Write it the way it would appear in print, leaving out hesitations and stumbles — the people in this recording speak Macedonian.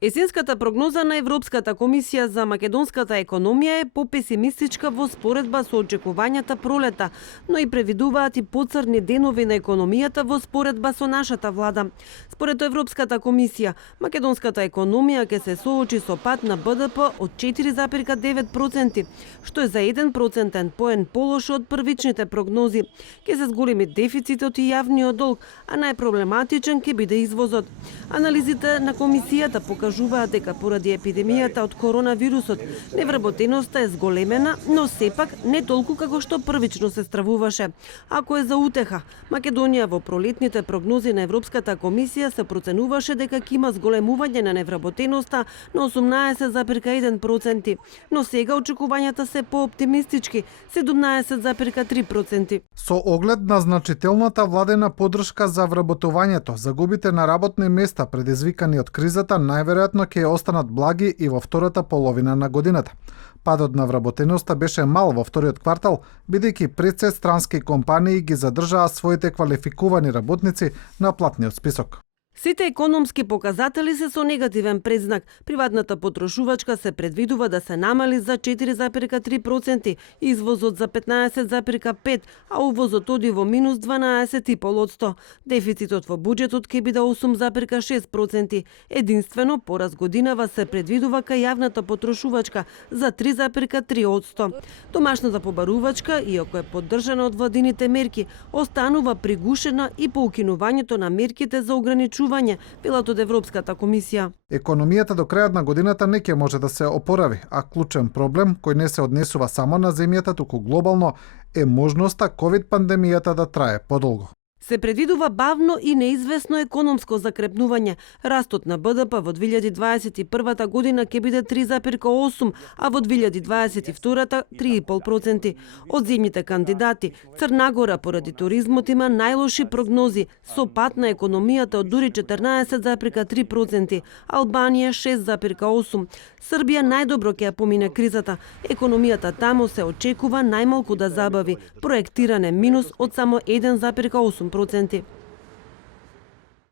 Есенската прогноза на Европската комисија за македонската економија е попесимистичка во споредба со очекувањата пролета, но и превидуваат и поцрни денови на економијата во споредба со нашата влада. Според Европската комисија, македонската економија ќе се соочи со пад на БДП од 4,9%, што е за 1% поен полош од првичните прогнози. Ќе се зголеми дефицитот и јавниот долг, а најпроблематичен ќе биде извозот. Анализите на комисијата покажуваат дека поради епидемијата од коронавирусот невработеноста е зголемена, но сепак не толку како што првично се стравуваше. Ако е за утеха, Македонија во пролетните прогнози на Европската комисија се проценуваше дека ќе има зголемување на невработеноста на 18,1%, но сега очекувањата се пооптимистички 17,3%. Со оглед на значителната владена поддршка за вработувањето, загубите на работни места предизвикани од кризата најверојатно ќе останат благи и во втората половина на годината. Падот на вработеноста беше мал во вториот квартал, бидејќи пред се странски компании ги задржаа своите квалификувани работници на платниот список. Сите економски показатели се со негативен предзнак. Приватната потрошувачка се предвидува да се намали за 4,3%, извозот за 15,5%, а увозот оди во минус 12,5%. Дефицитот во буџетот ќе биде 8,6%. Единствено, пораз годинава се предвидува кај јавната потрошувачка за 3,3%. Домашната побарувачка, иако е поддржана од владините мерки, останува пригушена и по укинувањето на мерките за ограничување, велат од Европската комисија. Економијата до крајот на годината не ќе може да се опорави, а клучен проблем кој не се однесува само на земјата, туку глобално, е можноста ковид-пандемијата да трае подолго. Се предвидува бавно и неизвестно економско закрепнување. Растот на БДП во 2021 година ќе биде 3,8, а во 2022 3,5%. Од земјите кандидати, Црна Гора поради туризмот има најлоши прогнози, со пад на економијата од дури 14,3%, Албанија 6,8%. Србија најдобро ќе ја помине кризата. Економијата таму се очекува најмалку да забави, проектиране минус од само 1,8%.